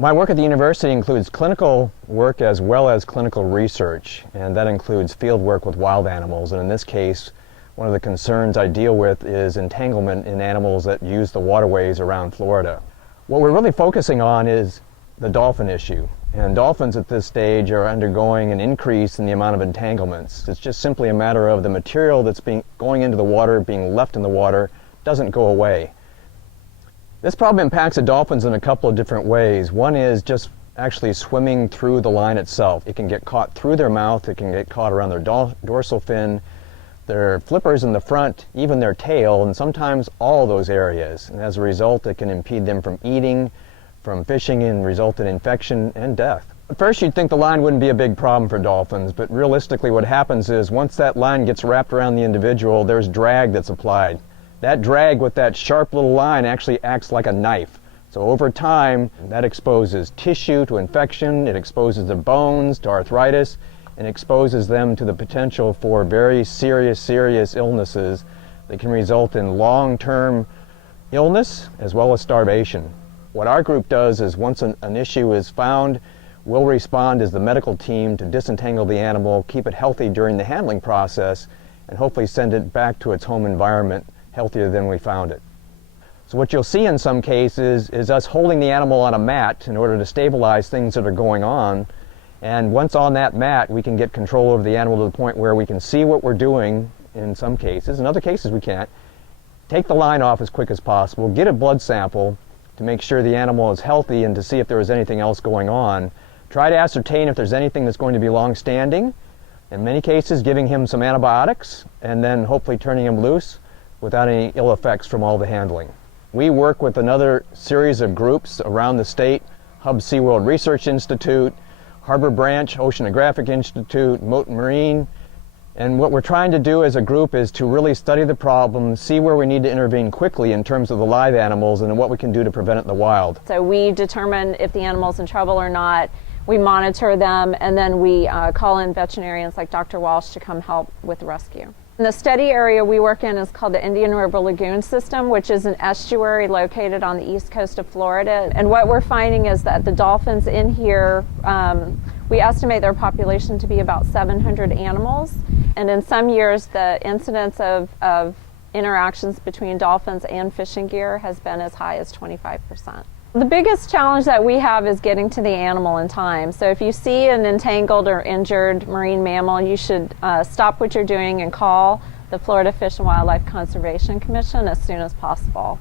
My work at the university includes clinical work as well as clinical research, and that includes field work with wild animals. And in this case, one of the concerns I deal with is entanglement in animals that use the waterways around Florida. What we're really focusing on is the dolphin issue. And dolphins at this stage are undergoing an increase in the amount of entanglements. It's just simply a matter of the material that's going into the water, being left in the water, doesn't go away. This problem impacts the dolphins in a couple of different ways. One is just actually swimming through the line itself. It can get caught through their mouth, it can get caught around their dorsal fin, their flippers in the front, even their tail, and sometimes all those areas. And as a result, it can impede them from eating, from fishing, and result in infection and death. At first, you'd think the line wouldn't be a big problem for dolphins, but realistically what happens is once that line gets wrapped around the individual, there's drag that's applied. That drag with that sharp little line actually acts like a knife. So over time, that exposes tissue to infection, it exposes the bones to arthritis, and exposes them to the potential for very serious illnesses that can result in long-term illness as well as starvation. What our group does is once an issue is found, we'll respond as the medical team to disentangle the animal, keep it healthy during the handling process, and hopefully send it back to its home environment healthier than we found it. So what you'll see in some cases is us holding the animal on a mat in order to stabilize things that are going on. And once on that mat, we can get control over the animal to the point where we can see what we're doing in some cases. In other cases, we can't. Take the line off as quick as possible, get a blood sample to make sure the animal is healthy and to see if there is anything else going on. Try to ascertain if there's anything that's going to be long-standing. In many cases, giving him some antibiotics and then hopefully turning him loose without any ill effects from all the handling. We work with another series of groups around the state, Hub SeaWorld Research Institute, Harbor Branch Oceanographic Institute, Mote Marine, and what we're trying to do as a group is to really study the problem, see where we need to intervene quickly in terms of the live animals and what we can do to prevent it in the wild. So we determine if the animal's in trouble or not, we monitor them, and then we call in veterinarians like Dr. Walsh to come help with the rescue. And the study area we work in is called the Indian River Lagoon System, which is an estuary located on the east coast of Florida. And what we're finding is that the dolphins in here, we estimate their population to be about 700 animals. And in some years, the incidence of interactions between dolphins and fishing gear has been as high as 25%. The biggest challenge that we have is getting to the animal in time. So if you see an entangled or injured marine mammal, you should stop what you're doing and call the Florida Fish and Wildlife Conservation Commission as soon as possible.